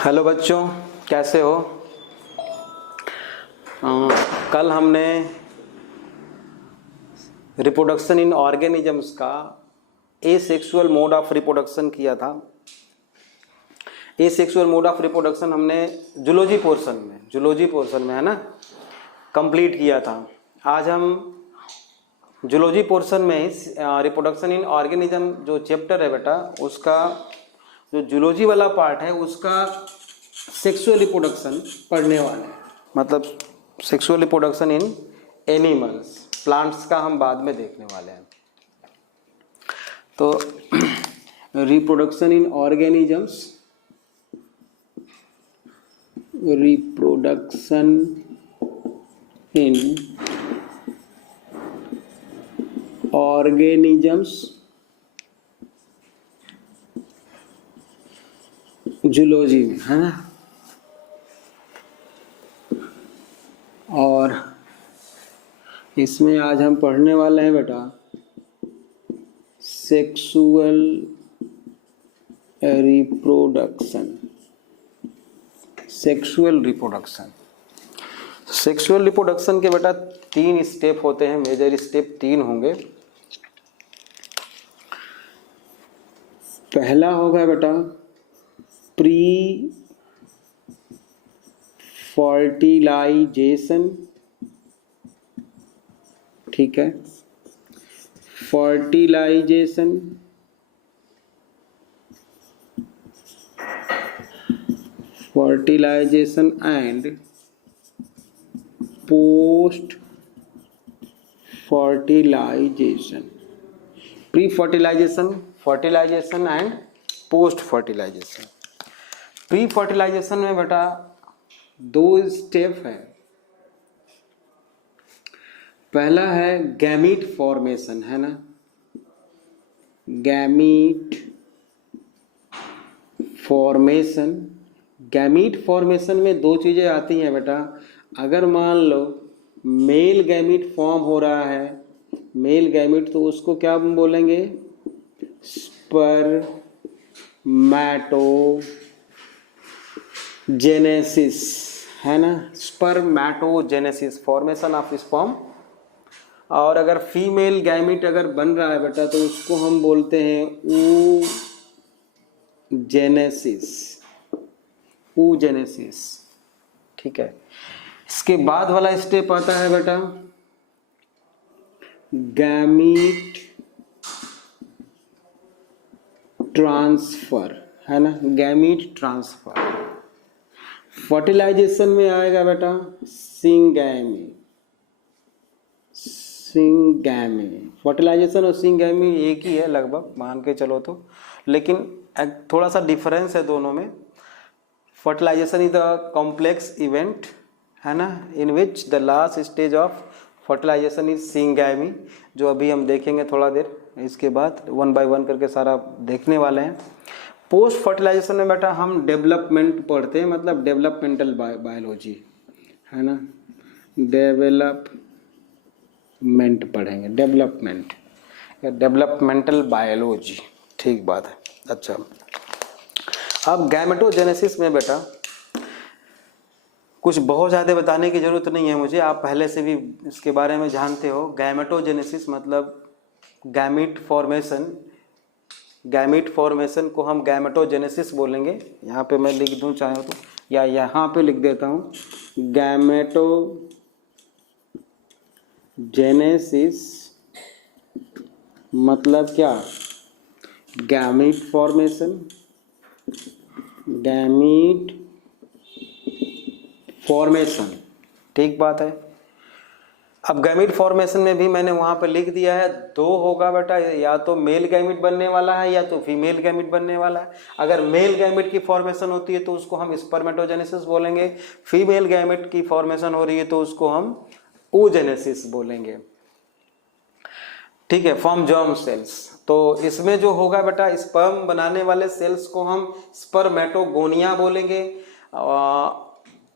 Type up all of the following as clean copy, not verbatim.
Hello बच्चों, कैसे हो? कल हमने रिप्रोडक्शन इन ऑर्गेनिजम्स का एसेक्सुअल मोड ऑफ रिप्रोडक्शन किया था। एसेक्सुअल मोड ऑफ रिप्रोडक्शन हमने जूलॉजी पोर्शन में है ना कंप्लीट किया था। आज हम जूलॉजी पोर्शन में ही रिप्रोडक्शन इन ऑर्गेनिज्म जो चैप्टर है बेटा, उसका जो जूलॉजी वाला पार्ट है उसका सेक्सुअल रिप्रोडक्शन पढ़ने वाले हैं। मतलब sexual reproduction in animals, plants का हम बाद में देखने वाले हैं। तो reproduction in organisms, reproduction in organisms zoology में, है ना। और इसमें आज हम पढ़ने वाले हैं बेटा सेक्सुअल रिप्रोडक्शन। सेक्सुअल रिप्रोडक्शन के बेटा 3 स्टेप होते हैं, मेजर स्टेप 3 होंगे। पहला होगा बेटा प्री फर्टिलाइजेशन, ठीक है। Fertilisation, and post fertilisation. Pre fertilisation, fertilisation and post fertilisation. Pre fertilisation में बेटा 2 स्टेप है। पहला है गैमीट फॉर्मेशन, है ना। गैमीट फॉर्मेशन में 2 चीजें आती हैं बेटा। अगर मान लो मेल गैमीट फॉर्म हो रहा है, मेल गैमीट, तो उसको क्या हम बोलेंगे? स्पर्मेटोजेनेसिस, है ना। Spermatogenesis, formation of sperm. और अगर फीमेल गैमीट अगर बन रहा है बेटा तो उसको हम बोलते हैं oogenesis, ठीक है। इसके बाद वाला स्टेप आता है बेटा गैमीट ट्रांसफर, है ना। Gamete transfer. फर्टिलाइजेशन में आएगा बेटा सिंगैमी। फर्टिलाइजेशन और सिंगैमी एक ही है लगभग, मान के चलो तो, लेकिन थोड़ा सा डिफरेंस है दोनों में। Fertilisation is the complex event, है ना, in which the last stage of fertilisation is syngamy, जो अभी हम देखेंगे थोड़ा देर इसके बाद 1 by 1 करके सारा देखने वाले हैं। पोस्ट फर्टिलाइजेशन में बेटा हम डेवलपमेंट पढ़ते हैं, मतलब डेवलपमेंटल बायोलॉजी, है ना। डेवलपमेंट पढ़ेंगे, डेवलपमेंट या डेवलपमेंटल बायोलॉजी, ठीक बात है। अच्छा, अब गैमेटोजेनेसिस में बेटा कुछ बहुत ज़्यादा बताने की ज़रूरत नहीं है मुझे, आप पहले से भी इसके बारे में जानते हो। गैमेटोजेनेसिस मतलब गैमीट फॉर्मेशन को हम गैमेटोजेनेसिस बोलेंगे। यहाँ पे मैं लिख दूँ चाहे तो, या यहाँ पे लिख देता हूँ गैमेटोजेनेसिस मतलब क्या? गैमीट फॉर्मेशन, ठीक बात है। अब गैमीट फॉर्मेशन में भी मैंने वहाँ पे लिख दिया है 2 होगा बेटा, या तो मेल गैमीट बनने वाला है या तो फीमेल गैमीट बनने वाला है। अगर मेल गैमीट की फॉर्मेशन होती है तो उसको हम स्पर्मेटोजेनेसिस बोलेंगे, फीमेल गैमीट की फॉर्मेशन हो रही है तो उसको हम oogenesis बोलेंगे, ठीक है, फ्रॉम जर्म सेल्स। तो इसमें जो होगा बेटा स्पर्म बनाने वाले सेल्स को हम स्पर्मेटोगोनिया बोलेंगे,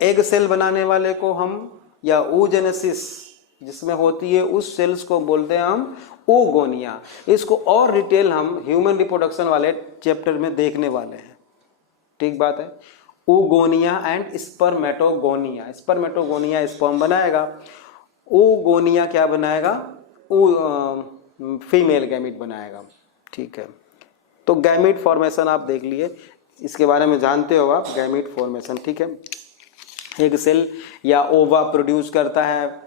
एग सेल बनाने वाले को हम, या oogenesis जिसमें होती है उस सेल्स को बोलते हैं हम oogonia। इसको और डिटेल हम ह्यूमन रिप्रोडक्शन वाले चैप्टर में देखने वाले हैं, ठीक बात है। oogonia and spermatogonia. Spermatogonia sperm बनाएगा, oogonia क्या बनाएगा, फीमेल गैमीट बनाएगा। ठीक है, तो गैमीट फॉर्मेशन आप देख लिए, इसके बारे में जानते हो आप, गैमीट फॉर्मेशन। ठीक है, एक सेल या ओवा प्रोड्यूस करता है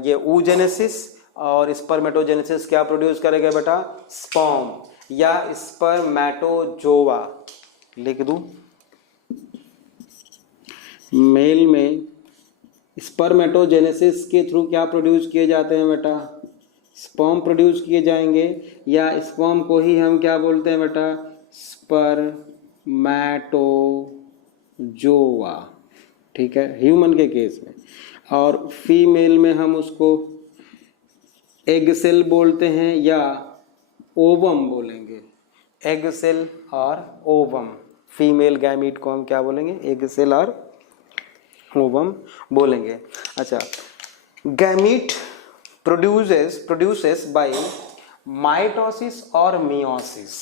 ये oogenesis, और स्पर्मेटोजेनेसिस क्या प्रोड्यूस करेगा बेटा, स्पर्म या स्पर्मेटोजोआ। लिख दूं, मेल में स्पर्मेटोजेनेसिस के थ्रू क्या प्रोड्यूस किए जाते हैं बेटा, स्पर्म प्रोड्यूस किए जाएंगे, या स्पर्म को ही हम क्या बोलते हैं बेटा, स्पर्मेटोजोआ। ठीक है, ह्यूमन के केस में। और फीमेल में हम उसको एग सेल बोलते हैं या ओवम बोलेंगे, एग सेल और ओवम। फीमेल गैमीट को हम क्या बोलेंगे, एग सेल और ओवम बोलेंगे। अच्छा, गैमीट प्रोड्यूसेस बाय माइटोसिस और मियोसिस।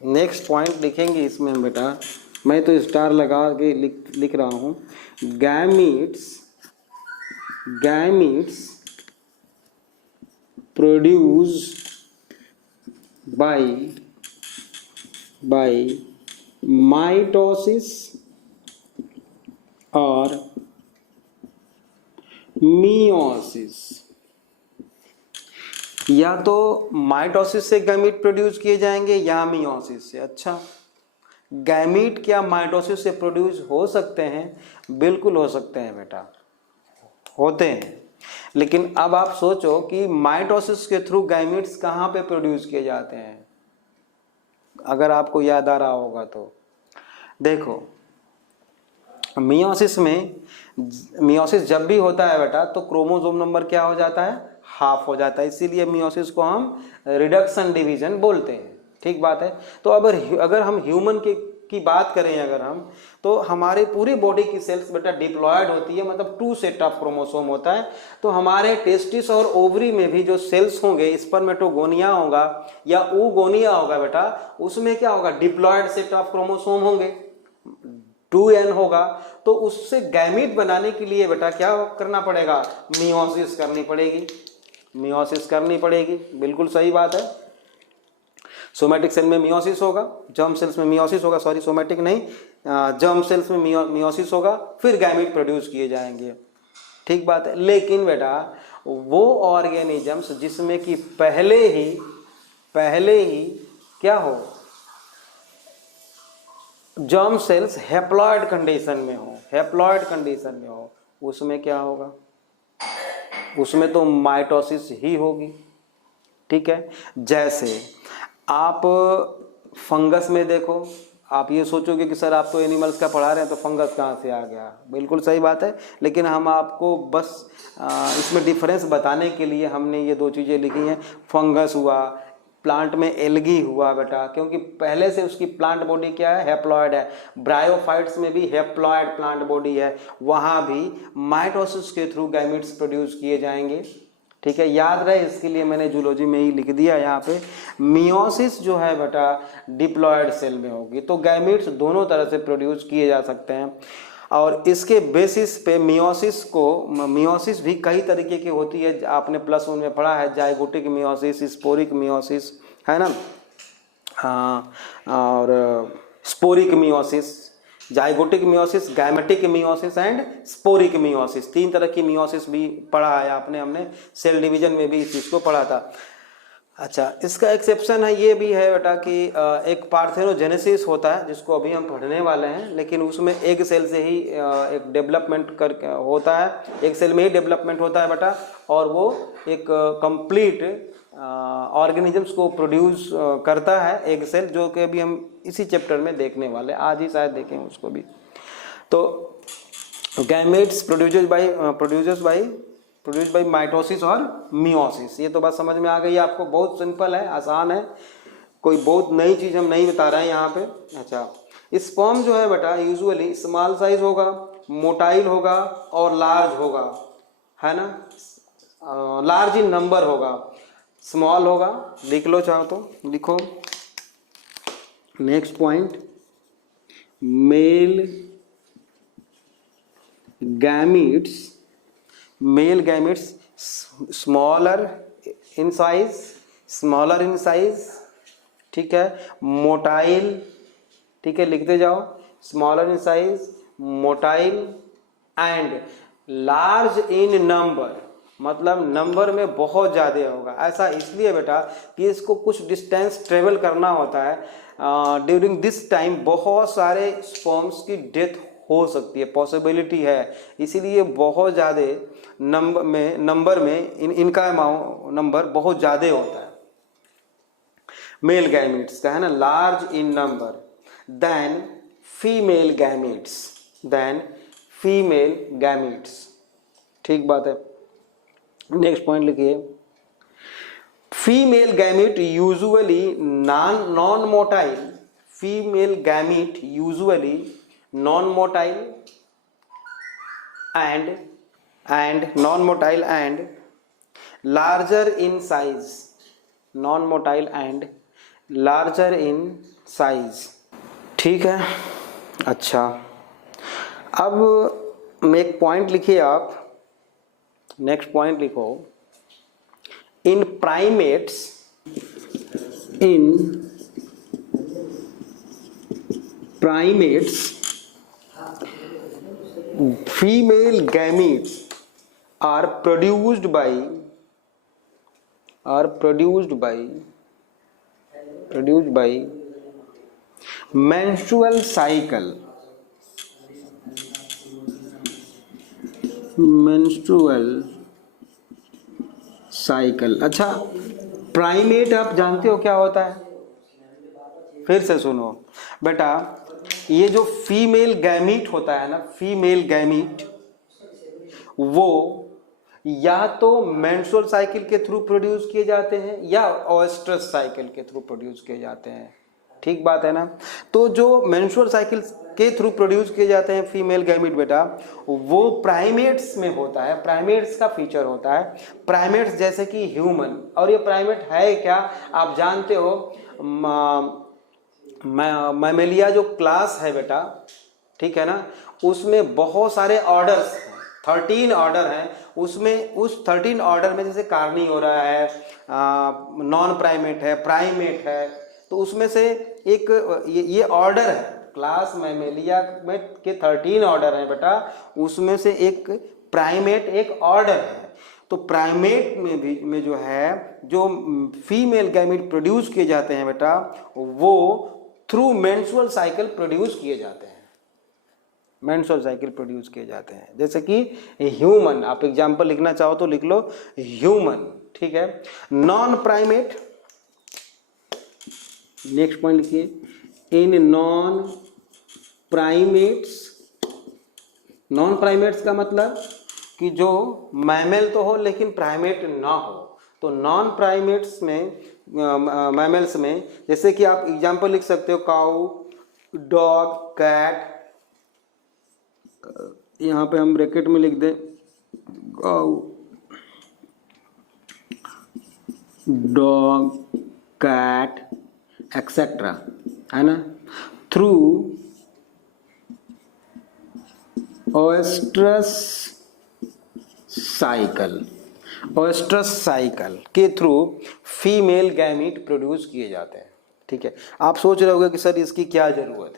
नेक्स्ट पॉइंट लिखेंगे इसमें बेटा, मैं तो स्टार लगा के लिख रहा हूँ, गैमीट्स प्रोड्यूस बाय माइटोसिस और मियोसिस। या तो माइटोसिस से गैमीट प्रोड्यूस किए जाएंगे या मियोसिस से। अच्छा, गैमीट क्या माइटोसिस से प्रोड्यूस हो सकते हैं? बिल्कुल हो सकते हैं बेटा, होते हैं। लेकिन अब आप सोचो कि माइटोसिस के थ्रू गैमीट्स कहाँ पे प्रोड्यूस किए जाते हैं, अगर आपको याद आ रहा होगा तो देखो, मियोसिस जब भी होता है बेटा तो क्रोमोसोम नंबर क्या हो जाता है, हाफ हो जाता है, इसीलिए मियोसिस को हम रिडक्शन डिवीजन बोलते हैं। ठीक बात है। तो अगर हम ह्यूमन की बात करें अगर हम, तो हमारे पूरी बॉडी की सेल्स बेटा डिप्लॉयड होती है, मतलब 2 सेट ऑफ क्रोमोसोम होता है। तो हमारे टेस्टिस और ओवरी में भी जो सेल्स होंगे, स्पर्मेटोगोनिया होगा या oogonia होगा बेटा, उसमें क्या होगा, डिप्लॉयड सेट ऑफ क्रोमोसोम होंगे, 2n होगा। तो उससे गैमीट बनाने के लिए बेटा क्या करना पड़ेगा, मियोसिस करनी पड़ेगी। बिल्कुल सही बात है। सोमैटिक सेल में मियोसिस होगा, जर्म सेल्स में मियोसिस होगा, सॉरी सोमैटिक नहीं, जर्म सेल्स में मियोसिस होगा, फिर गैमीट प्रोड्यूस किए जाएंगे। ठीक बात है। लेकिन बेटा वो ऑर्गेनिजम्स जिसमें कि पहले ही क्या हो, जर्म सेल्स हैप्लॉयड कंडीशन में हो, उसमें क्या होगा, उसमें तो माइटोसिस ही होगी। ठीक है, जैसे आप फंगस में देखो, आप ये सोचोगे कि सर आप तो एनिमल्स का पढ़ा रहे हैं तो फंगस कहाँ से आ गया, बिल्कुल सही बात है। लेकिन हम आपको बस इसमें डिफरेंस बताने के लिए हमने ये 2 चीज़ें लिखी हैं। फंगस हुआ, प्लांट में एल्गी हुआ बेटा, क्योंकि पहले से उसकी प्लांट बॉडी क्या है, हैप्लॉयड है। ब्रायोफाइट्स में भी हैप्लॉयड प्लांट बॉडी है, वहाँ भी माइटोसिस के थ्रू गैमीट्स प्रोड्यूस किए जाएंगे। ठीक है, याद रहे, इसके लिए मैंने जूलॉजी में ही लिख दिया यहाँ पे। मियोसिस जो है बेटा डिप्लॉयड सेल में होगी, तो गैमीट्स दोनों तरह से प्रोड्यूस किए जा सकते हैं। और इसके बेसिस पे मियोसिस भी कई तरीके की होती है, आपने +1 में पढ़ा है, जाइगोटिक मियोसिस, स्पोरिक मियोसिस, है ना। हाँ, और sporic meiosis, zygotic meiosis, gametic meiosis and sporic meiosis, 3 तरह की मियोसिस भी पढ़ा है आपने, हमने सेल डिवीजन में भी इस चीज़ को पढ़ा था। अच्छा, इसका एक्सेप्शन है ये भी है बेटा कि एक पार्थेनोजेनेसिस होता है जिसको अभी हम पढ़ने वाले हैं, लेकिन उसमें एग सेल से ही एक डेवलपमेंट कर होता है, एक सेल में ही डेवलपमेंट होता है बेटा, और वो एक कंप्लीट ऑर्गेनिजम्स को प्रोड्यूस करता है एग सेल, जो कि अभी हम इसी चैप्टर में देखने वाले, आज ही शायद देखें उसको भी। तो गैमेट्स प्रोड्यूस बाय माइटोसिस और मियोसिस, ये तो बात समझ में आ गई आपको, बहुत सिंपल है, आसान है, कोई बहुत नई चीज़ हम नहीं बता रहे हैं यहाँ पे। अच्छा, स्पर्म जो है बेटा यूजुअली स्मॉल साइज होगा, मोटाइल होगा और लार्ज होगा, है ना, लार्ज इन नंबर होगा, स्मॉल होगा। लिख लो चाहो तो लिखो। Next point, male gametes, male gametes smaller in size, ठीक है, मोटाइल, ठीक है, लिखते जाओ, smaller in size, motile and large in number, मतलब नंबर में बहुत ज़्यादा होगा। ऐसा इसलिए बेटा कि इसको कुछ डिस्टेंस ट्रेवल करना होता है, ड्यूरिंग दिस टाइम बहुत सारे स्पर्म्स की डेथ हो सकती है, पॉसिबिलिटी है, इसीलिए बहुत ज़्यादा नंबर में इनका नंबर बहुत ज़्यादा होता है। मेल गैमीट्स का है ना, large in number than female gametes, ठीक बात है। नेक्स्ट पॉइंट लिखिए, female gamete usually non motile, female gamete usually non motile and larger in size, non motile and larger in size, ठीक है। अच्छा, अब एक पॉइंट लिखिए आप, नेक्स्ट पॉइंट लिखो, in primates female gametes are produced by menstrual cycle। अच्छा, primate आप जानते हो क्या होता है? फिर से सुनो बेटा, ये जो फीमेल गैमीट होता है ना, फीमेल गैमीट, वो या तो मेंस्ट्रुअल साइकिल के थ्रू प्रोड्यूस किए जाते हैं या ओएस्ट्रस साइकिल के थ्रू प्रोड्यूस किए जाते हैं, ठीक बात है ना। तो जो मेंस्ट्रुअल साइकिल के थ्रू प्रोड्यूस किए जाते हैं फीमेल गैमीट बेटा, वो प्राइमेट्स में होता है, प्राइमेट्स का फीचर होता है, प्राइमेट्स जैसे कि ह्यूमन। और ये प्राइमेट है क्या आप जानते हो? मैमेलिया जो क्लास है बेटा, ठीक है ना, उसमें बहुत सारे ऑर्डर्स हैं, 13 ऑर्डर हैं, उसमें उस 13 ऑर्डर में जैसे कार्नियोरा है, नॉन प्राइमेट है, प्राइमेट है, तो उसमें से एक ये ऑर्डर है, क्लास मैमेलिया में के 13 ऑर्डर हैं बेटा, उसमें से एक प्राइमेट एक ऑर्डर है। तो प्राइमेट में भी में जो है, जो फीमेल गैमीट प्रोड्यूस किए जाते हैं बेटा, वो थ्रू मेंस्ट्रुअल साइकिल प्रोड्यूस किए जाते हैं, मेंस्ट्रुअल साइकिल प्रोड्यूस किए जाते हैं। जैसे कि ह्यूमन, आप एग्जांपल लिखना चाहो तो लिख लो ह्यूमन, ठीक है। नॉन प्राइमेट, नेक्स्ट पॉइंट लिखिए, इन नॉन प्राइमेट्स का मतलब कि जो मैमल तो हो लेकिन प्राइमेट ना हो। तो नॉन प्राइमेट्स में, मैमल्स में, जैसे कि आप एग्जांपल लिख सकते हो काऊ, डॉग, कैट, यहाँ पे हम ब्रैकेट में लिख दें काऊ, डॉग, कैट एक्सेट्रा, है ना, थ्रू ओएस्ट्रस साइकिल के थ्रू फीमेल गैमीट प्रोड्यूस किए जाते हैं, ठीक है। आप सोच रहे होगे कि सर इसकी क्या ज़रूरत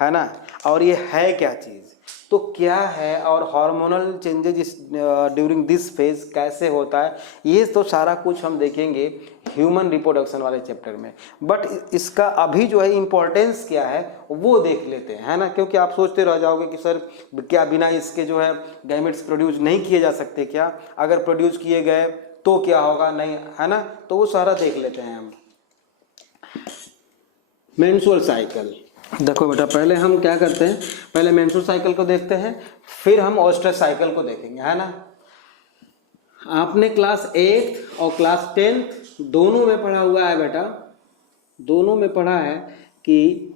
है ना, और ये है क्या चीज़, तो क्या है और hormonal changes during this phase कैसे होता है, ये तो सारा कुछ हम देखेंगे ह्यूमन रिप्रोडक्शन वाले चैप्टर में। बट इसका अभी जो है इम्पोर्टेंस क्या है वो देख लेते हैं, है ना, क्योंकि आप सोचते रह जाओगे कि सर क्या बिना इसके जो है गैमेट्स प्रोड्यूस नहीं किए जा सकते क्या, अगर प्रोड्यूस किए गए तो क्या होगा, नहीं, है ना, तो वो सारा देख लेते हैं हम। मेंस्ट्रुअल साइकिल, देखो बेटा, पहले हम क्या करते हैं, पहले मेंस्ट्रुअल साइकिल को देखते हैं, फिर हम ओएस्ट्रस साइकिल को देखेंगे, है ना। आपने क्लास 8 और क्लास 10 दोनों में पढ़ा हुआ है बेटा, दोनों में पढ़ा है कि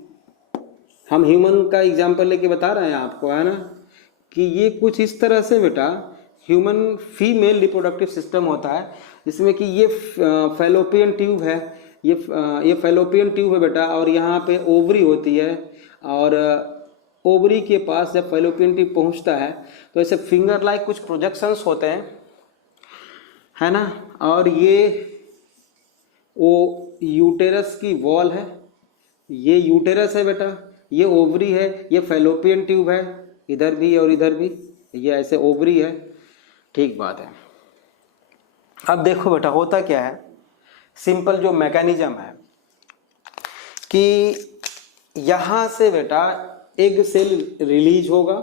हम ह्यूमन का एग्जाम्पल लेके बता रहे हैं आपको, है ना, कि ये कुछ इस तरह से बेटा ह्यूमन फीमेल रिप्रोडक्टिव सिस्टम होता है, जिसमें कि ये फैलोपियन ट्यूब है, ये फैलोपियन ट्यूब है बेटा, और यहाँ पे ओवरी होती है, और ओवरी के पास जब फैलोपियन ट्यूब पहुंचता है तो ऐसे फिंगर लाइक कुछ प्रोजेक्शंस होते हैं, है ना, और ये वो यूटेरस की वॉल है, ये यूटेरस है बेटा, ये ओवरी है, ये फैलोपियन ट्यूब है, इधर भी और इधर भी, ये ऐसे ओवरी है। ठीक बात है। अब देखो बेटा होता क्या है, सिंपल जो मैकेनिज्म है कि यहाँ से बेटा एग सेल रिलीज होगा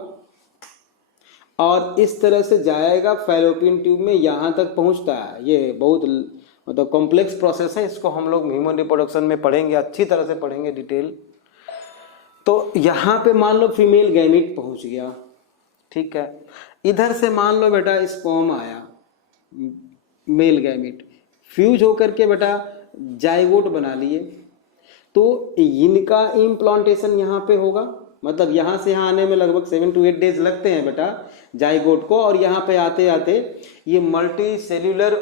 और इस तरह से जाएगा फैलोपियन ट्यूब में, यहाँ तक पहुँचता है। ये बहुत मतलब कॉम्प्लेक्स प्रोसेस है, इसको हम लोग ह्यूमन रिप्रोडक्शन में पढ़ेंगे, अच्छी तरह से पढ़ेंगे डिटेल। तो यहाँ पे मान लो फीमेल गैमीट पहुँच गया, ठीक है, इधर से मान लो बेटा स्पर्म आया, मेल गैमीट फ्यूज होकर के बेटा जाइगोट बना लिए, तो इनका इम्प्लांटेशन यहाँ पे होगा, मतलब यहाँ से यहाँ आने में लगभग 7 to 8 डेज लगते हैं बेटा जाइगोट को, और यहाँ पे आते आते ये मल्टी सेल्यूलर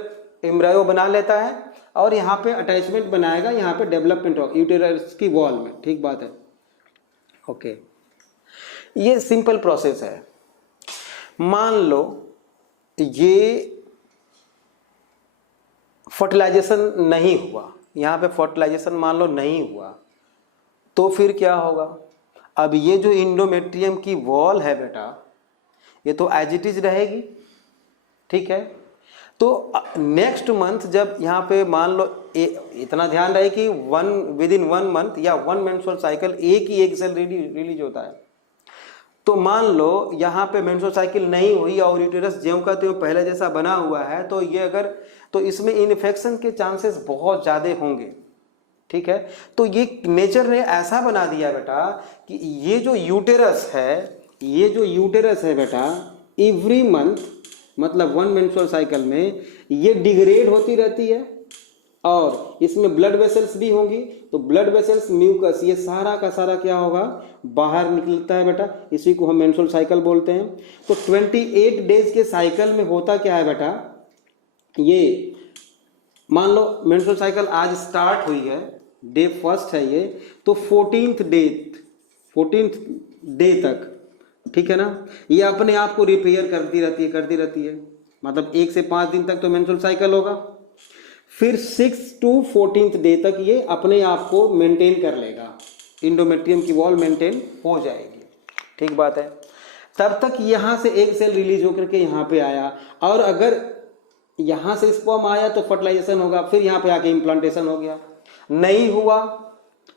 एम्ब्रायो बना लेता है और यहाँ पे अटैचमेंट बनाएगा, यहाँ पे डेवलपमेंट होगा यूटेरस की वॉल में। ठीक बात है, ओके। ये सिंपल प्रोसेस है। मान लो ये फर्टिलाइजेशन नहीं हुआ, यहाँ पे फर्टिलाइजेशन मान लो नहीं हुआ, तो फिर क्या होगा? अब ये जो इंडोमेट्रियम की वॉल है बेटा, ये तो एज इट इज रहेगी, ठीक है। तो नेक्स्ट मंथ जब यहाँ पे मान लो इतना ध्यान रहे कि विद इन 1 मंथ या 1 मेंस्ट्रुअल साइकिल एक ही एग सेल रिलीज होता है। तो मान लो यहाँ पे मेंस्ट्रुअल साइकिल नहीं हुई और यूटेरस ज्यों का त्यों पहले जैसा बना हुआ है, तो ये अगर तो इसमें इन्फेक्शन के चांसेस बहुत ज़्यादा होंगे, ठीक है। तो ये नेचर ने ऐसा बना दिया बेटा कि ये जो यूटेरस है बेटा एवरी मंथ मतलब 1 मेंस्ट्रुअल साइकिल में ये डिग्रेड होती रहती है, और इसमें ब्लड वेसल्स भी होंगी, तो ब्लड वेसल्स म्यूकस ये सारा का सारा क्या होगा, बाहर निकलता है बेटा, इसी को हम मेंस्ट्रुअल साइकिल बोलते हैं। तो 28 डेज के साइकिल में होता क्या है बेटा, ये मान लो मेंस्ट्रुअल साइकिल आज स्टार्ट हुई है, डे 1 है ये, तो 14th डे तक, ठीक है ना, ये अपने आप को रिपेयर करती रहती है, मतलब 1 से 5 दिन तक तो मेंस्ट्रुअल साइकिल होगा, फिर 6 to 14th डे तक ये अपने आप को मेंटेन कर लेगा, इंडोमेट्रियम की वॉल मेंटेन हो जाएगी। ठीक बात है। तब तक यहाँ से एग सेल रिलीज होकर के यहाँ पे आया, और अगर यहाँ से स्पर्म आया तो फर्टिलाइजेशन होगा, फिर यहाँ पे आके इम्प्लांटेशन हो गया। नहीं हुआ,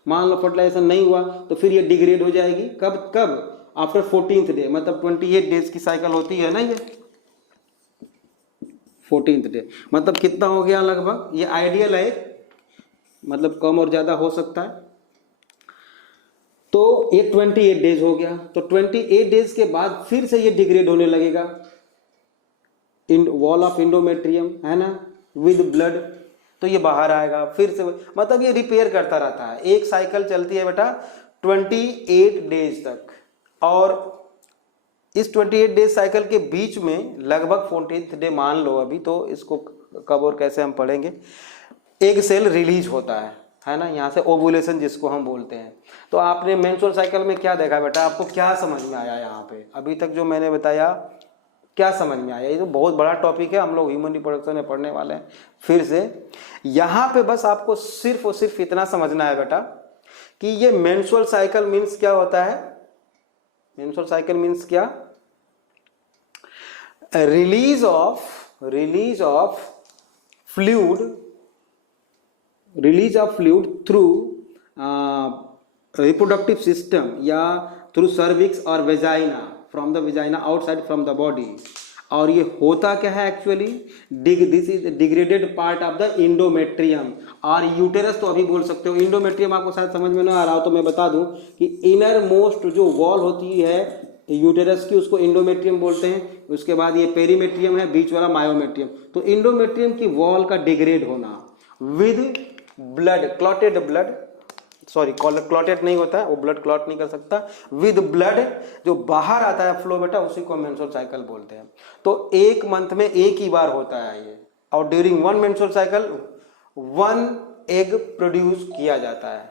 मान लो फर्टिलाइजेशन नहीं हुआ, तो फिर ये डिग्रेड हो जाएगी। कब आफ्टर 14th डे, मतलब 28 डेज की साइकिल होती है ना ये, 14th डे मतलब कितना हो गया लगभग, ये आइडियल है, मतलब कम और ज़्यादा हो सकता है। तो ये 28 डेज हो गया, तो 28 डेज के बाद फिर से ये डिग्रेड होने लगेगा, वॉल ऑफ इंडोमेट्रियम है ना, विद ब्लड, तो ये बाहर आएगा फिर से, मतलब ये रिपेयर करता रहता है। एक साइकिल चलती है बेटा 28 डेज तक, और इस 28 डेज साइकिल के बीच में लगभग 14th डे मान लो अभी, तो इसको कब और कैसे हम पढ़ेंगे, एग सेल रिलीज होता है ना, यहाँ से ओवुलेशन जिसको हम बोलते हैं। तो आपने मेंस्ट्रुअल साइकिल में क्या देखा बेटा, आपको क्या समझ में आया यहाँ पे अभी तक जो मैंने बताया, क्या समझ में आया? ये तो बहुत बड़ा टॉपिक है, हम लोग ह्यूमन रिप्रोडक्शन में पढ़ने वाले हैं। फिर से यहाँ पे बस आपको सिर्फ और सिर्फ इतना समझना है बेटा कि ये मेंस्ट्रुअल साइकिल मीन्स क्या होता है। मेंस्ट्रुअल साइकिल मीन्स क्या, release of fluid through reproductive system या थ्रू सर्विक्स और vagina, from the vagina outside from the body. और ये होता क्या है actually, this is degraded part of the endometrium, और यूटेरस तो अभी बोल सकते हो। इंडोमेट्रियम आपको शायद समझ में ना आ रहा हो तो मैं बता दूं कि इनर मोस्ट जो वॉल होती है यूटेरस की, उसको इंडोमेट्रियम बोलते हैं। उसके बाद ये पेरीमेट्रियम है, बीच वाला मायोमेट्रियम। तो इंडोमेट्रियम की वॉल का डिग्रेड होना with blood, clotted blood, sorry clotted नहीं होता है वो, ब्लड क्लॉट नहीं कर सकता, विद ब्लड जो बाहर आता है फ्लो बेटा, उसी को मेंस्ट्रुअल साइकिल बोलते हैं। तो एक मंथ में एक ही बार होता है ये, और during 1 menstrual cycle 1 egg produce किया जाता है,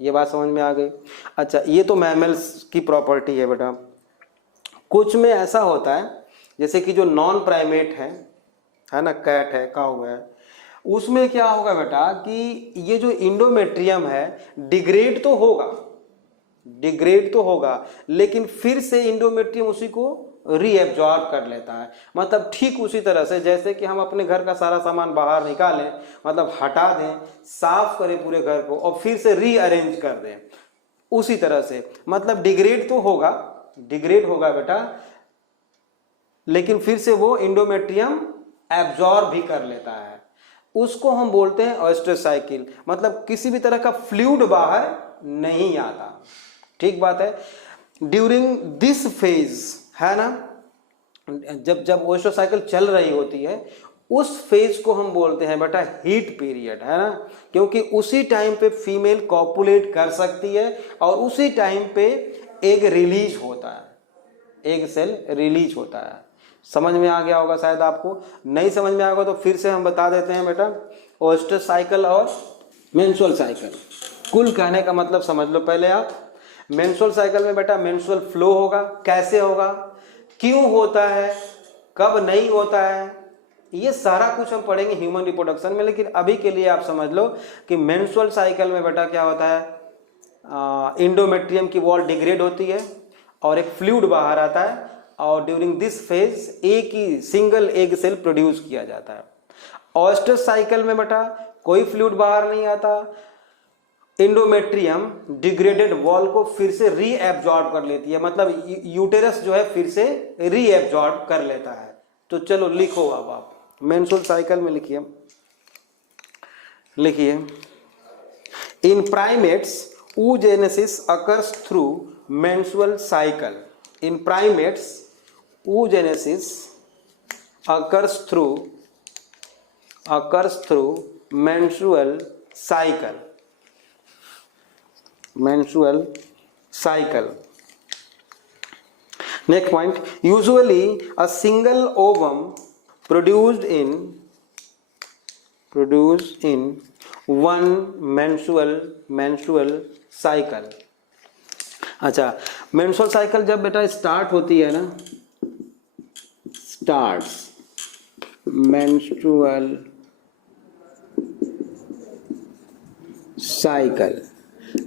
ये बात समझ में आ गई। अच्छा, ये तो मैमल्स की प्रॉपर्टी है बेटा। कुछ में ऐसा होता है जैसे कि जो नॉन प्राइमेट है ना, कैट है, काऊ है, उसमें क्या होगा बेटा कि ये जो इंडोमेट्रियम है डिग्रेड तो होगा लेकिन फिर से इंडोमेट्रियम उसी को रीएब्जॉर्ब कर लेता है। मतलब ठीक उसी तरह से जैसे कि हम अपने घर का सारा सामान बाहर निकालें, मतलब हटा दें, साफ करें पूरे घर को और फिर से रीअरेंज कर दें, उसी तरह से मतलब डिग्रेड होगा बेटा, लेकिन फिर से वो इंडोमेट्रियम एब्जॉर्ब भी कर लेता है। उसको हम बोलते हैं ऑयस्टर साइकिल। मतलब किसी भी तरह का फ्लूइड बाहर नहीं आता। ठीक बात है। ड्यूरिंग दिस फेज है ना, जब ऑयस्टर साइकिल चल रही होती है उस फेज को हम बोलते हैं बेटा हीट पीरियड, है ना, क्योंकि उसी टाइम पे फीमेल कॉपुलेट कर सकती है और उसी टाइम पे एग रिलीज होता है, एग सेल रिलीज होता है। समझ में आ गया होगा शायद आपको। नहीं समझ में आएगा तो फिर से हम बता देते हैं बेटा, ऑयस्टर साइकिल और मेंस्ट्रुअल साइकिल। कुल कहने का मतलब समझ लो पहले आप। मेंस्ट्रुअल साइकिल में बेटा मेंस्ट्रुअल फ्लो होगा, कैसे होगा, क्यों होता है, कब नहीं होता है, ये सारा कुछ हम पढ़ेंगे ह्यूमन रिप्रोडक्शन में। लेकिन अभी के लिए आप समझ लो कि मेंस्ट्रुअल साइकिल में बेटा क्या होता है, इंडोमेट्रियम की वॉल डिग्रेड होती है और एक फ्लूइड बाहर आता है और ड्यूरिंग दिस फेज एक ही सिंगल एग सेल प्रोड्यूस किया जाता है। ऑयस्टर साइकिल में बेटा कोई फ्लूइड बाहर नहीं आता, इंडोमेट्रियम डिग्रेडेड वॉल को फिर से रीएब्जॉर्ब कर लेती है, मतलब यूटेरस जो है फिर से रीएब्जॉर्ब कर लेता है। तो चलो लिखो अब आप मेंस्ट्रुअल साइकिल में लिखिए इन primates oogenesis occurs through menstrual cycle. In primates oogenesis occurs through menstrual cycle. Next point, usually a single ovum produced in one menstrual cycle. अच्छा, मेंस्ट्रुअल साइकिल जब बेटा स्टार्ट होती है ना, स्टार्ट्स मेंस्ट्रुअल साइकिल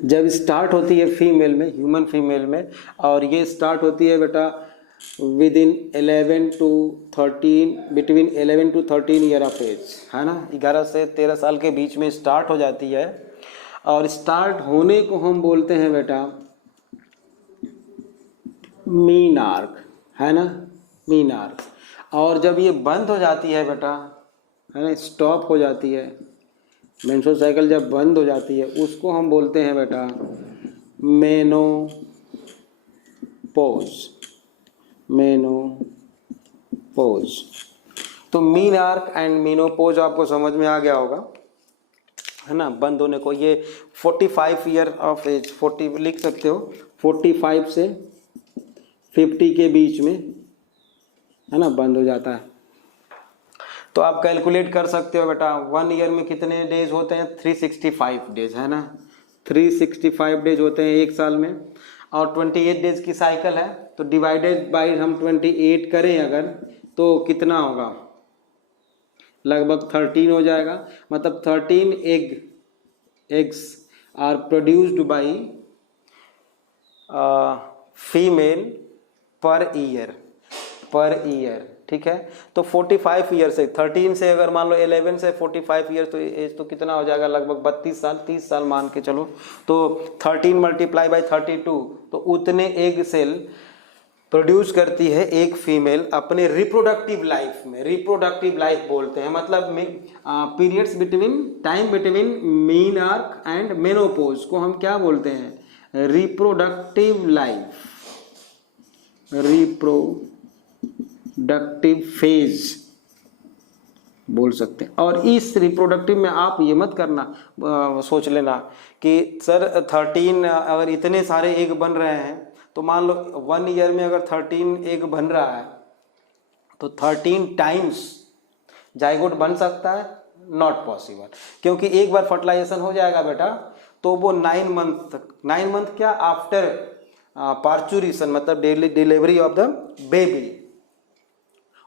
जब start होती है female में, ह्यूमन फीमेल में, और ये स्टार्ट होती है बेटा within 11 to 13, between 11 to 13 year of age, है ना, 11 से 13 साल के बीच में स्टार्ट हो जाती है। और स्टार्ट होने को हम बोलते हैं बेटा मीन आर्क, है ना, मीन आर्क। और जब ये बंद हो जाती है बेटा, है ना, स्टॉप हो जाती है, मेंस्ट्रुअल साइकिल जब बंद हो जाती है उसको हम बोलते हैं बेटा मेनोपोज। तो मीन आर्क एंड मेनोपोज आपको समझ में आ गया होगा, है ना। बंद होने को ये 45 ईयर ऑफ एज, 40 लिख सकते हो, 45 से 50 के बीच में, है ना, बंद हो जाता है। तो आप कैलकुलेट कर सकते हो बेटा 1 ईयर में कितने डेज होते हैं, 365 डेज, है ना, 365 डेज होते हैं एक साल में। और 28 डेज की साइकिल है, तो डिवाइडेड बाई हम 28 करें अगर, तो कितना होगा, लगभग 13 हो जाएगा। मतलब 13 eggs are produced by female per year, ठीक है। तो 45 ईयर से 13 से अगर मान लो 11 से 45 ईयर तो एज तो कितना हो जाएगा, लगभग 32 साल, 30 साल मान के चलो। तो 13 मल्टीप्लाई बाई 32, तो उतने एग सेल प्रोड्यूस करती है एक फीमेल अपने रिप्रोडक्टिव लाइफ में। रिप्रोडक्टिव लाइफ बोलते हैं मतलब periods between, time between mean arc and menopause को हम क्या बोलते हैं, रिप्रोडक्टिव लाइफ, रिप्रोडक्टिव फेज बोल सकते हैं। और इस रिप्रोडक्टिव में आप ये मत करना, सोच लेना कि सर 13 अगर इतने सारे एग बन रहे हैं, तो मान लो 1 ईयर में अगर 13 एग बन रहा है तो 13 टाइम्स जाइगोट बन सकता है, नॉट पॉसिबल। क्योंकि एक बार फर्टिलाइजेशन हो जाएगा बेटा तो वो 9 मंथ तक, 9 मंथ क्या, आफ्टर पार्चुरेशन मतलब डिलीवरी ऑफ द बेबी,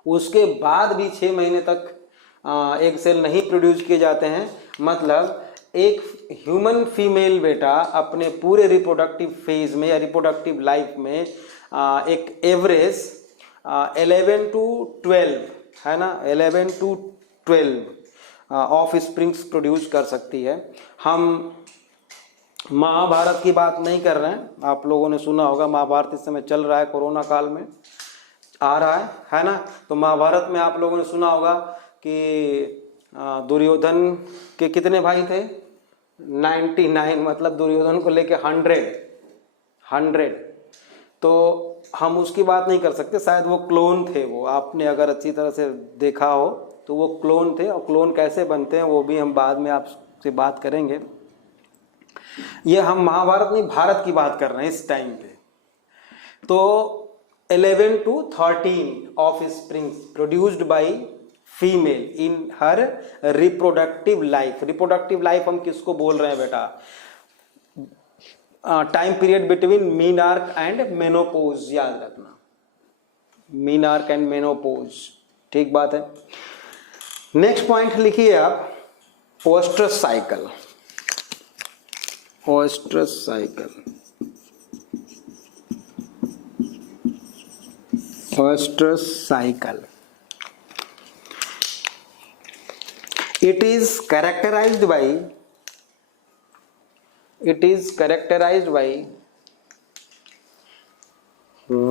उसके बाद भी 6 महीने तक एग सेल नहीं प्रोड्यूस किए जाते हैं। मतलब एक ह्यूमन फीमेल बेटा अपने पूरे रिप्रोडक्टिव फेज में या रिप्रोडक्टिव लाइफ में एक एवरेज 11 to 12 है ना, 11 to 12 ऑफ स्प्रिंग्स प्रोड्यूस कर सकती है। हम महाभारत की बात नहीं कर रहे हैं, आप लोगों ने सुना होगा महाभारत इस समय चल रहा है, कोरोना काल में आ रहा है ना। तो महाभारत में आप लोगों ने सुना होगा कि दुर्योधन के कितने भाई थे, 99, मतलब दुर्योधन को लेके 100। तो हम उसकी बात नहीं कर सकते, शायद वो क्लोन थे, वो आपने अगर अच्छी तरह से देखा हो तो वो क्लोन थे, और क्लोन कैसे बनते हैं वो भी हम बाद में आपसे बात करेंगे। ये हम महाभारत नहीं, भारत की बात कर रहे हैं इस टाइम पे। तो 11 to 13 of springs produced by female in her reproductive life. Reproductive life हम किसको बोल रहे हैं बेटा, time period between menarche and menopause, याद रखना, मीनार्क एंड मेनोपोज, ठीक बात है। नेक्स्ट पॉइंट लिखिए आप, ओएस्ट्रस cycle. ओएस्ट्रस cycle, ओएस्ट्रस cycle, it is characterized by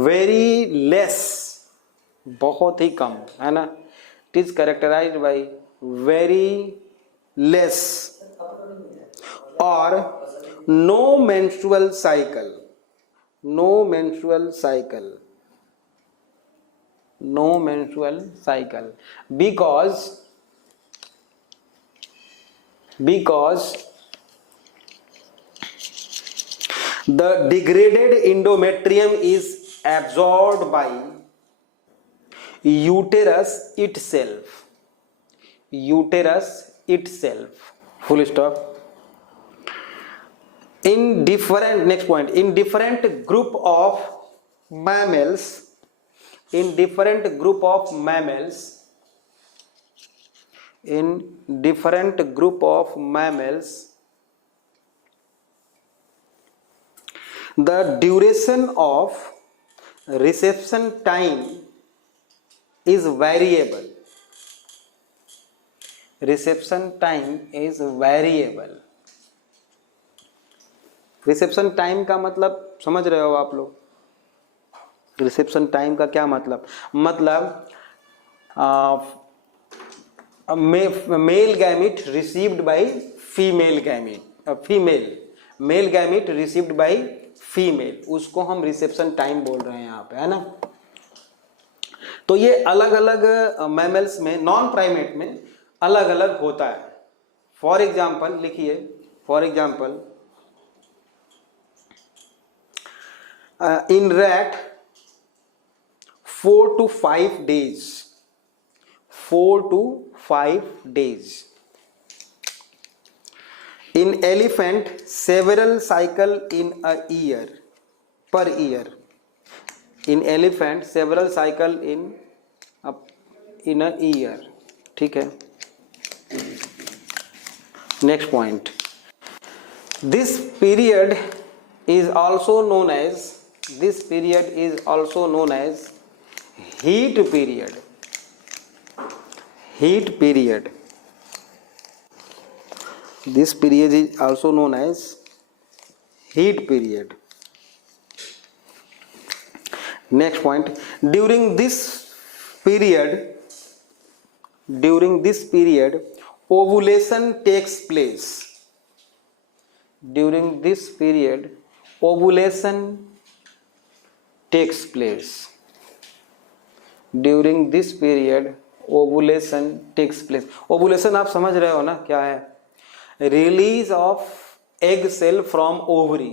very less, बहुत ही कम है ना, it is characterized by very less or no menstrual cycle, no menstrual cycle, no menstrual cycle, because the degraded endometrium is absorbed by uterus itself, full stop। in different, next point, in different group of mammals, in different group of mammals, the duration of reception time is variable, reception time is variable। Reception time का मतलब समझ रहे हो आप लोग, reception time का क्या मतलब, male gamete received by female gamete, male gamete received by female, उसको हम रिसेप्शन टाइम बोल रहे हैं यहाँ पे, है ना। तो ये अलग अलग मैमल्स में, नॉन प्राइमेट में अलग अलग होता है। फॉर एग्जाम्पल लिखिए, for example in rat 4 to 5 days, 4 to 5 days। in elephant several cycle in a year, per year, in elephant several cycle in a year, ठीक है। next point, this period is also known as heat period, this period is also known as heat period। next point, during this period ovulation takes place, during this period ovulation takes place, during this period ovulation takes place। ovulation आप समझ रहे हो ना क्या है, release of egg cell from ovary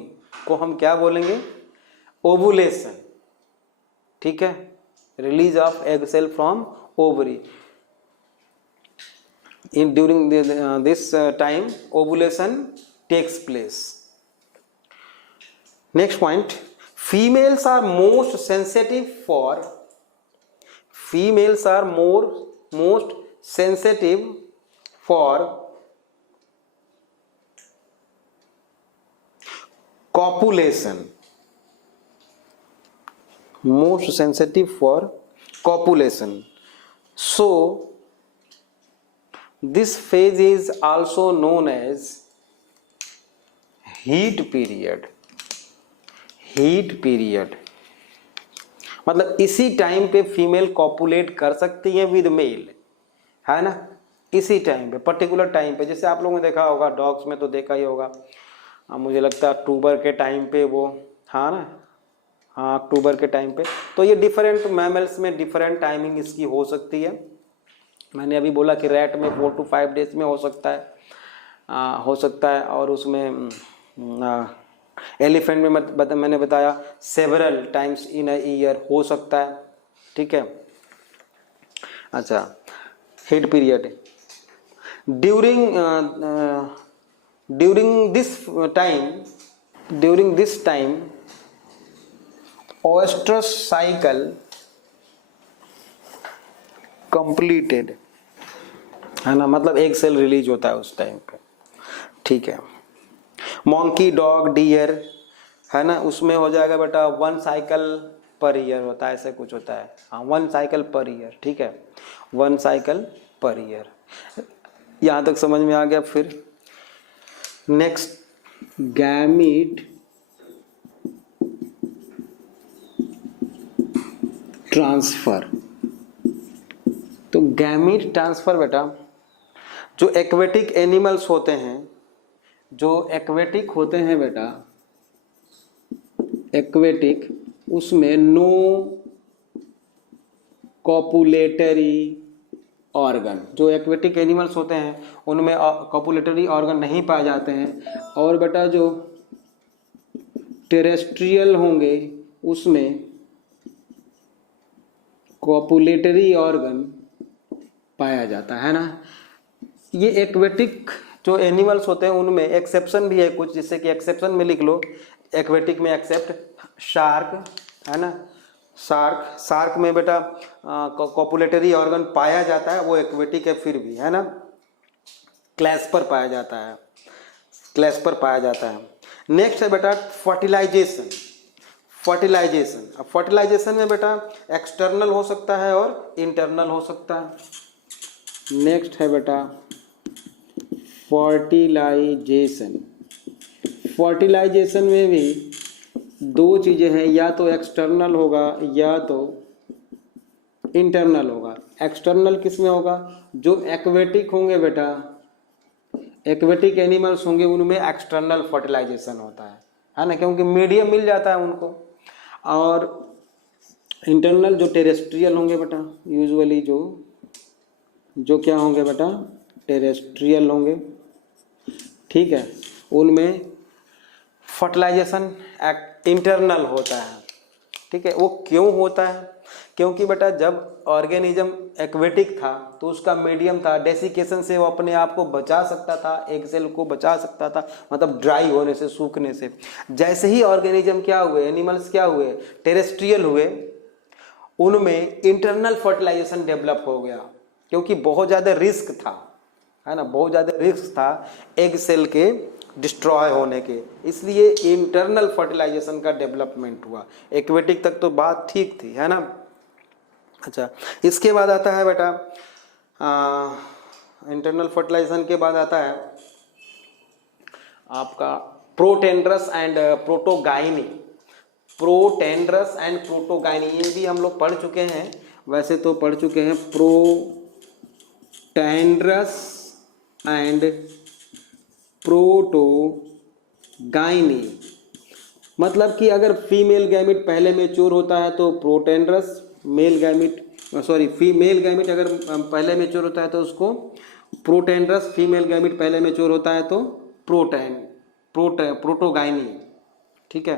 को हम क्या बोलेंगे, ओवुलेशन, ठीक है, release of egg cell from ovary. in during this time ovulation takes place. Next point, females are most sensitive for copulation. Most sensitive for copulation. So this phase is also known as heat period. मतलब इसी time पे female copulate कर सकती है with mail, है ना, इसी time पे, पर्टिकुलर टाइम पे। जैसे आप लोगों ने देखा होगा, डॉग्स में तो देखा ही होगा, मुझे लगता है अक्टूबर के टाइम पे वो, हाँ ना, हाँ अक्टूबर के टाइम पे। तो ये डिफरेंट मैमल्स में डिफरेंट टाइमिंग इसकी हो सकती है। मैंने अभी बोला कि रैट में 4 to 5 डेज में हो सकता है, और उसमें एलिफेंट में मैंने बताया several times in a year हो सकता है, ठीक है। अच्छा, heat period during this time ओएस्ट्रस cycle completed, है ना, मतलब एक सेल रिलीज होता है उस टाइम पे, ठीक है। मॉन्की, डॉग, डियर, है ना, उसमें हो जाएगा बेटा 1 साइकिल पर ईयर होता है, ऐसे कुछ होता है, हाँ 1 साइकिल पर ईयर, ठीक है, 1 साइकिल पर ईयर। यहाँ तक समझ में आ गया। फिर नेक्स्ट, गैमीट ट्रांसफर। तो गैमीट ट्रांसफर बेटा, जो एक्वेटिक एनिमल्स होते हैं, बेटा एक्वेटिक, उसमें नो कॉपुलेटरी ऑर्गन, जो एक्वेटिक एनिमल्स होते हैं उनमें कॉपुलेटरी ऑर्गन नहीं पाए जाते हैं। और बेटा जो टेरेस्ट्रियल होंगे उसमें कॉपुलेटरी ऑर्गन पाया जाता है ना। ये एक्वेटिक जो एनिमल्स होते हैं उनमें एक्सेप्शन भी है कुछ, जिससे कि एक्सेप्शन में लिख लो, एक्वेटिक में एक्सेप्ट शार्क, है ना, शार्क में बेटा कॉपुलेटरी ऑर्गन पाया जाता है, वो एक्वेटिक है फिर भी, है ना। क्लैस्पर पाया जाता है। नेक्स्ट है बेटा फर्टिलाइजेशन। अब फर्टिलाइजेशन में बेटा एक्सटर्नल हो सकता है और इंटरनल हो सकता है। नेक्स्ट है बेटा फर्टिलाइजेशन में भी 2 चीज़ें हैं, या तो एक्सटर्नल होगा या तो इंटरनल होगा। एक्सटर्नल किस में होगा? जो एक्वेटिक होंगे बेटा, एक्वेटिक एनिमल्स होंगे उनमें एक्सटर्नल फर्टिलाइजेशन होता है ना, क्योंकि मीडियम मिल जाता है उनको। और इंटरनल जो टेरेस्ट्रियल होंगे बेटा, यूजुअली जो क्या होंगे बेटा, टेरेस्ट्रियल होंगे, ठीक है, उनमें फर्टिलाइजेशन इंटरनल होता है, ठीक है। वो क्यों होता है? क्योंकि बेटा जब ऑर्गेनिज्म एक्वेटिक था तो उसका मीडियम था, डेसिकेशन से वो अपने आप को बचा सकता था, एक सेल को बचा सकता था, मतलब ड्राई होने से, सूखने से। जैसे ही ऑर्गेनिज्म क्या हुए, एनिमल्स क्या हुए, टेरेस्ट्रियल हुए, उनमें इंटरनल फर्टिलाइजेशन डेवलप हो गया, क्योंकि बहुत ज़्यादा रिस्क था, है ना, बहुत ज़्यादा रिस्क था एग सेल के डिस्ट्रॉय होने के, इसलिए इंटरनल फर्टिलाइजेशन का डेवलपमेंट हुआ। एक्वेटिक तक तो बात ठीक थी, है ना। अच्छा, इसके बाद आता है बेटा इंटरनल फर्टिलाइजेशन के बाद आता है आपका प्रोटेंड्रस एंड प्रोटोगाइनी। ये भी हम लोग पढ़ चुके हैं, वैसे तो पढ़ चुके हैं। प्रोटेंड्रस एंड प्रोटोगाइनी, मतलब कि अगर फीमेल गैमिट पहले मैच्योर होता है तो प्रोटेंड्रस, फीमेल गैमिट अगर पहले मैच्योर होता है तो उसको प्रोटेंड्रस, फीमेल गैमिट पहले मैच्योर होता है तो प्रोटोगाइनी, ठीक है।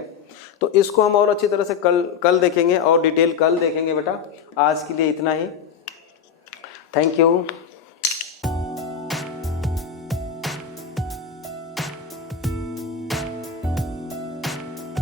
तो इसको हम और अच्छी तरह से कल देखेंगे, और डिटेल कल देखेंगे बेटा। आज के लिए इतना ही, थैंक यू।